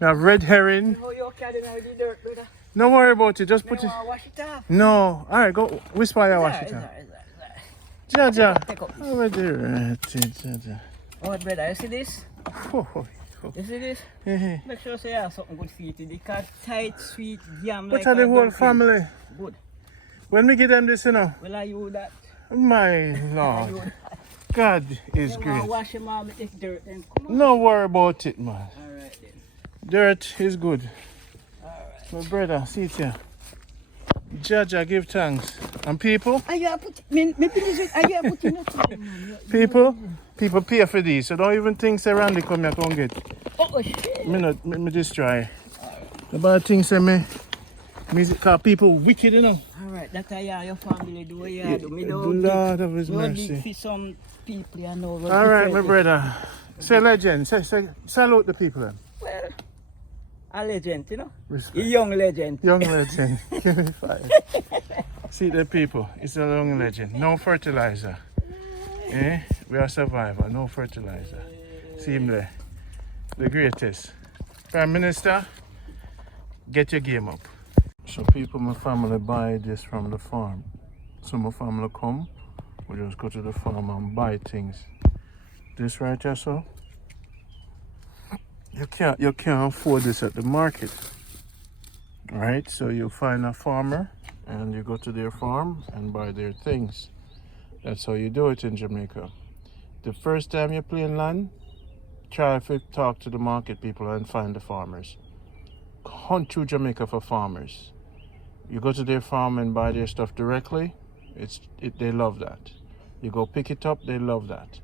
Me have red herring. How you carrying out the dirt, brother? Don't worry about it. Just put it. Wash it off. No. All right. Go whisper. You wash it off. Jaja. Take up. Over there. Jaja. Oh, brother, you see this? Oh. You see this? Make sure you have something good for you today. Because tight, sweet, yam But like the whole dumpling. family. Good. When we give them this, you know. Well, are you that? My Lord. God is You great. want to wash your mouth with this dirt then? Come on. No worry about it, man. Alright then. Dirt is good. Alright. My brother, see it here. Jaja, give thanks. And people? Are you putting it? People pay for these, so don't even think say Randy come here come get. Oh shit. Me destroy. The bad thing say me cause people wicked, you know. Alright, that's how your family do what you do. Me don't Lord of His don't mercy. for some people you know. Alright, my brother. Say legend. Say salute the people then. Well, a legend, you know. Respect. A young legend. Young legend. Give me 5. See the people. It's a young legend. No fertilizer. Eh? We are survivor. No fertilizer. See him there. The greatest. Prime Minister, get your game up. So people, my family buy this from the farm. So my family come, we just go to the farm and buy things. This right here, so you can't afford this at the market. Right? So you find a farmer and you go to their farm and buy their things. That's how you do it in Jamaica. The first time you're playing land, try to talk to the market people and find the farmers. Hunt through Jamaica for farmers. You go to their farm and buy their stuff directly, they love that. You go pick it up, they love that.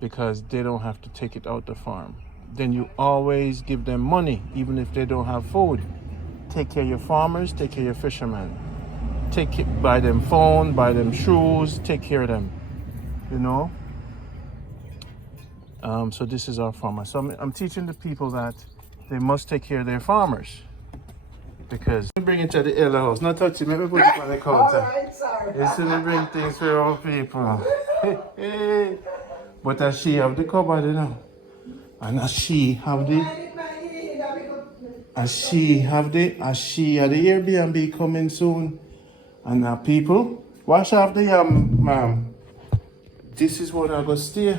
Because they don't have to take it out the farm. Then you always give them money, even if they don't have food. Take care of your farmers, take care of your fishermen. Buy them phone, buy them shoes, take care of them. You know? So this is our farmer. So I'm teaching the people that they must take care of their farmers. Because bring it to the elder house. Not touch it, maybe put it on the counter. Alright, sorry. You shouldn't bring things for your own people. But as she have the cupboard, you know. And as she have the Airbnb coming soon. And people, wash off the yam, ma'am. This is what I go stay.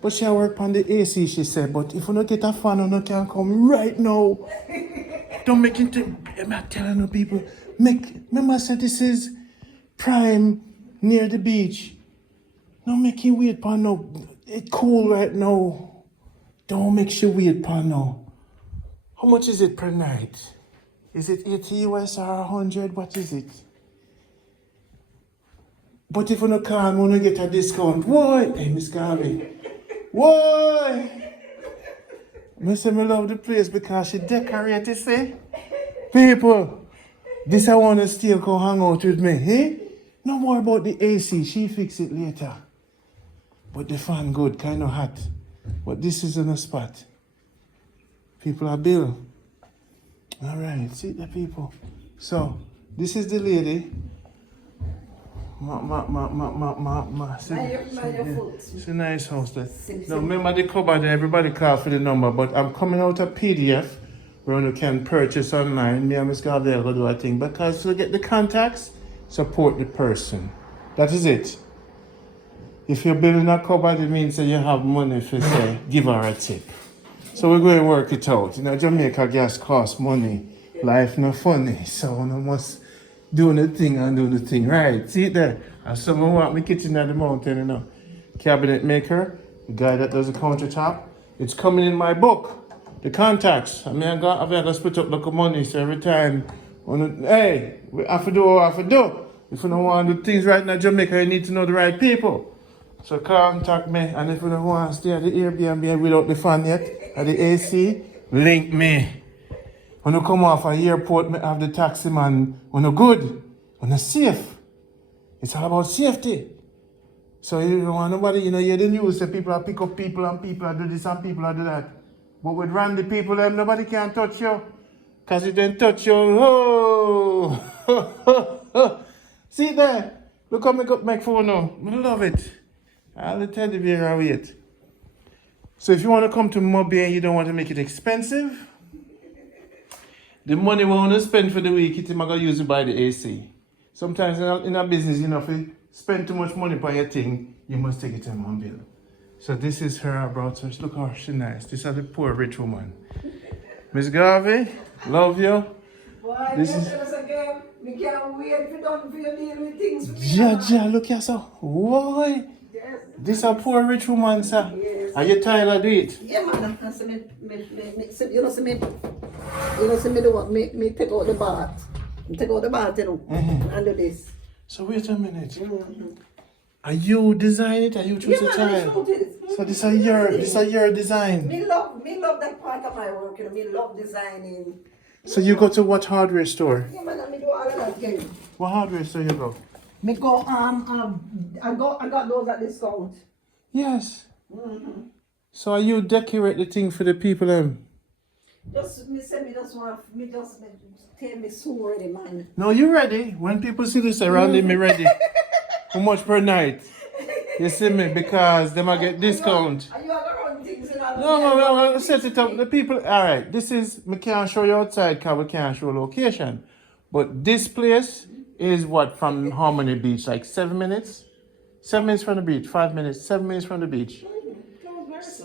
But she work on the AC, she said. But if you don't get a fan, you can come right now. Don't make it. I'm not telling you people. Remember I said this is prime near the beach. Don't make you wait for no. It's cool right now. Don't make you wait for no. How much is it per night? Is it 80 US or 100? What is it? But if you don't come, you don't get a discount. Why? Hey, Miss Garvey. Why? I say I love the place because she decorated, see? People, this I want to still come hang out with me, eh? No more about the AC, she fix it later. But the fan good, kind of hot. But this is in a spot. People are bill. All right, see the people. So, this is the lady. It's a nice house there. Now remember the cupboard, everybody call for the number, but I'm coming out a PDF where you can purchase online. Me and Miss Garvey will do a thing because to get the contacts, support the person. That is it. If you're building a cupboard, it means that you have money for say, give her a tip. So we're going to work it out. You know, Jamaica gas costs money. Life not funny. So one must do the thing and do the thing. Right, see it there? And someone want my kitchen at the mountain, you know. Cabinet maker, the guy that does the countertop. It's coming in my book. The contacts. I mean, I've got to split up like money, so every time, hey, we have to do what we have to do. If you don't want to do things right now in Jamaica, you need to know the right people. So contact me, and if you don't want to stay at the Airbnb without the fan yet, at the AC, link me. When you come off an airport, me have the taxi man. When you're good, when you're safe. It's all about safety. So you don't want nobody, you know, you're the news, so people pick up people and people do this and people do that. But with Randy people, them nobody can touch you. Because if they touch you, oh! See there? Look how make phone now. I love it. All the teddy bear are wait. So if you want to come to Mobi and you don't want to make it expensive, the money we want to spend for the week, it's going to use it by the AC. Sometimes in a business, you know, if you spend too much money on your thing, you must take it in one bill. So this is her abroad search. Look how she's nice. This is the poor rich woman. Miss Garvey, love you. Boy, This this is- is again. We can't wait for you deal with things. Ja, look here, sir. Why? Yes. This a poor rich woman, sir. Yes. Are you tired of it? Yeah, man. I see you know, see me do what? Me take out the bath. Take out the bath, you know, and do this. So wait a minute. Are you designing it? Are you choosing Yeah, man, I tile? shoot it. So this a your design. Me love that part of my work, you know. Me love designing. So you go to what hardware store? Yeah, man, me do all of that again. What hardware store you go? Me go I got those at discount. Yes. So are you decorate the thing for the people Just me say me just want me just tell me so ready, man. No, you ready? When people see this around me ready. How much per night? You see me? Because they might get discount. Are you gonna run things in all No, set it up. The people, alright, this is, we can't show you outside because we can't show location. But this place is what, from Harmony Beach? Like 7 minutes? 7 minutes from the beach, 5 minutes, 7 minutes from the beach.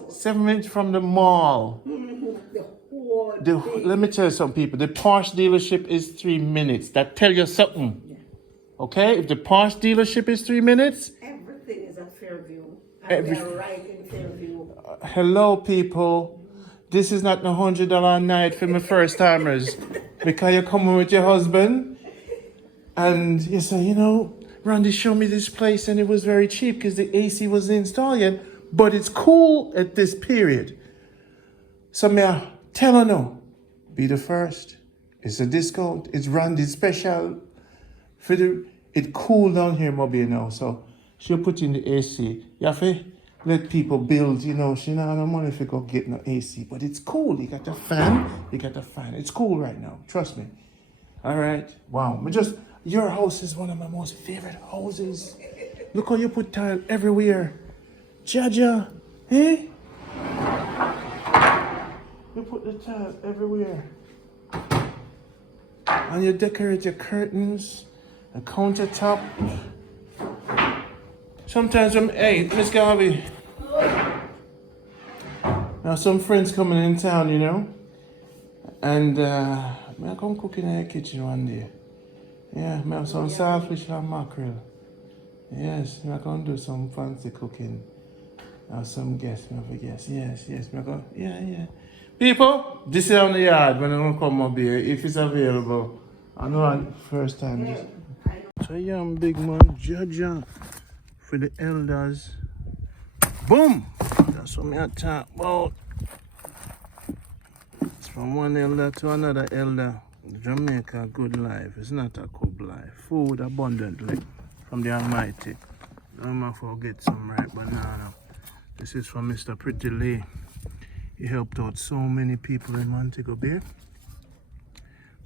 7 minutes from the mall. The whole Let me tell you some people, the Porsche dealership is 3 minutes. That tell you something. Okay, if the Porsche dealership is 3 minutes, everything is at Fairview. And we are right in Fairview. hello people, this is not the $100 a night for my first timers. Because you're coming with your husband and you say, you know, Randy showed me this place and it was very cheap because the AC was installed yet, but it's cool at this period. So may I tell her no, be the first. It's a discount, it's Randy special. For the, it cool down here, Mobi, now, so she'll put in the AC. You have to let people build, you know, she don't have no money if you go get no AC, but it's cool. You got the fan, It's cool right now, trust me. All right, wow. Your house is one of my most favorite houses. Look how you put tile everywhere. Jaja, eh? You put the tile everywhere. And you decorate your curtains, a countertop. Sometimes hey, Miss Garvey. Now some friends coming in town, you know. And I come cook in your kitchen one day. Yeah, I have some saltfish and mackerel. Yes, I come do some fancy cooking. I have some guests, Yes, yeah. People, this is on the yard when I come up here, if it's available. I know first time. Yeah, So yeah, I'm big man, Jaja, for the elders. Boom! That's what I talk about. It's from one elder to another elder. Jamaica, good life. It's not a good life. Food abundantly from the Almighty. Don't forget some ripe banana. This is from Mr. Pretty Lee. He helped out so many people in Montego Bay.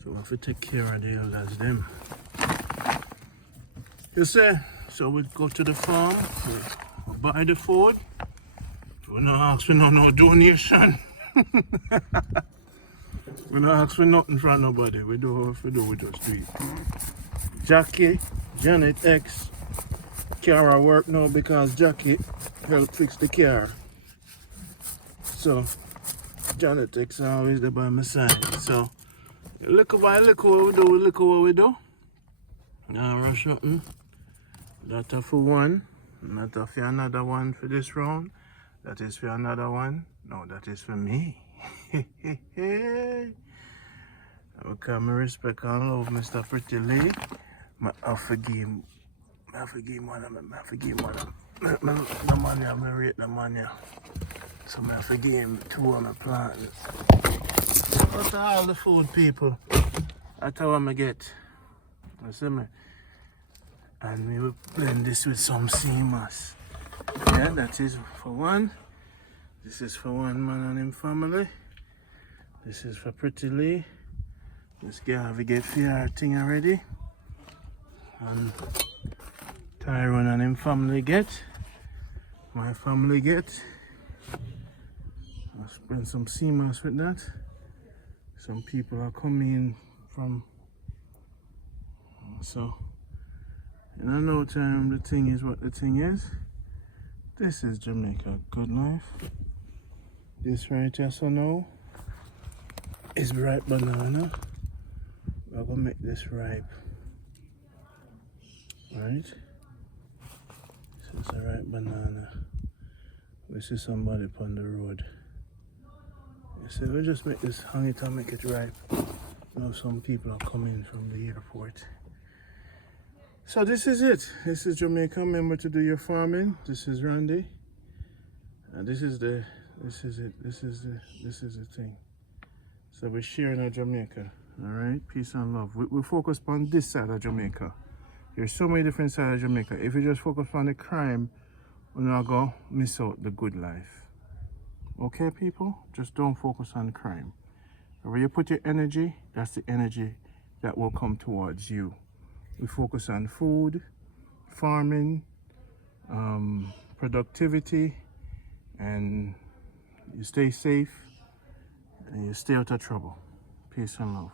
So we have to take care of the elders them. You see? So we go to the farm, we buy the food. We don't ask for no donation. We don't ask for nothing from nobody. We do what we do, we just do it. Jackie, Janet X, Cara work now because Jackie helped fix the car. So Janet X always there by my side. So look what we do. Now rush nothing. That for one. Not for another one for this round. That is for another one. No, that is for me. Okay, I respect and love Mr. Pretty Lee. I forgive one of them. The money, I rate the money. So I forgive him 2 of my plants. But all the food people, that's how I get. You see me? And we will blend this with some sea moss. Yeah, that is for one. This is for one man and his family. This is for Pretty Lee. This Garvey get fair thing already. And Tyrone and his family get. My family get. Spend some sea moss with that. Some people are coming from, so in no time the thing is what the thing is. This is Jamaica good life. This right here, so now is ripe banana. We're gonna make this ripe, right? So it's a ripe banana. We see somebody on the road. They said, we'll just make this, hang it and make it ripe. Now some people are coming from the airport. So this is it. This is Jamaica. Remember to do your farming. This is Randy. And this is it. This is the thing. So we're sharing our Jamaica. Alright? Peace and love. We focus on this side of Jamaica. There's so many different sides of Jamaica. If you just focus on the crime, we're not going to miss out the good life. Okay, people? Just don't focus on crime. Where you put your energy, that's the energy that will come towards you. We focus on food, farming, productivity, and you stay safe and you stay out of trouble. Peace and love.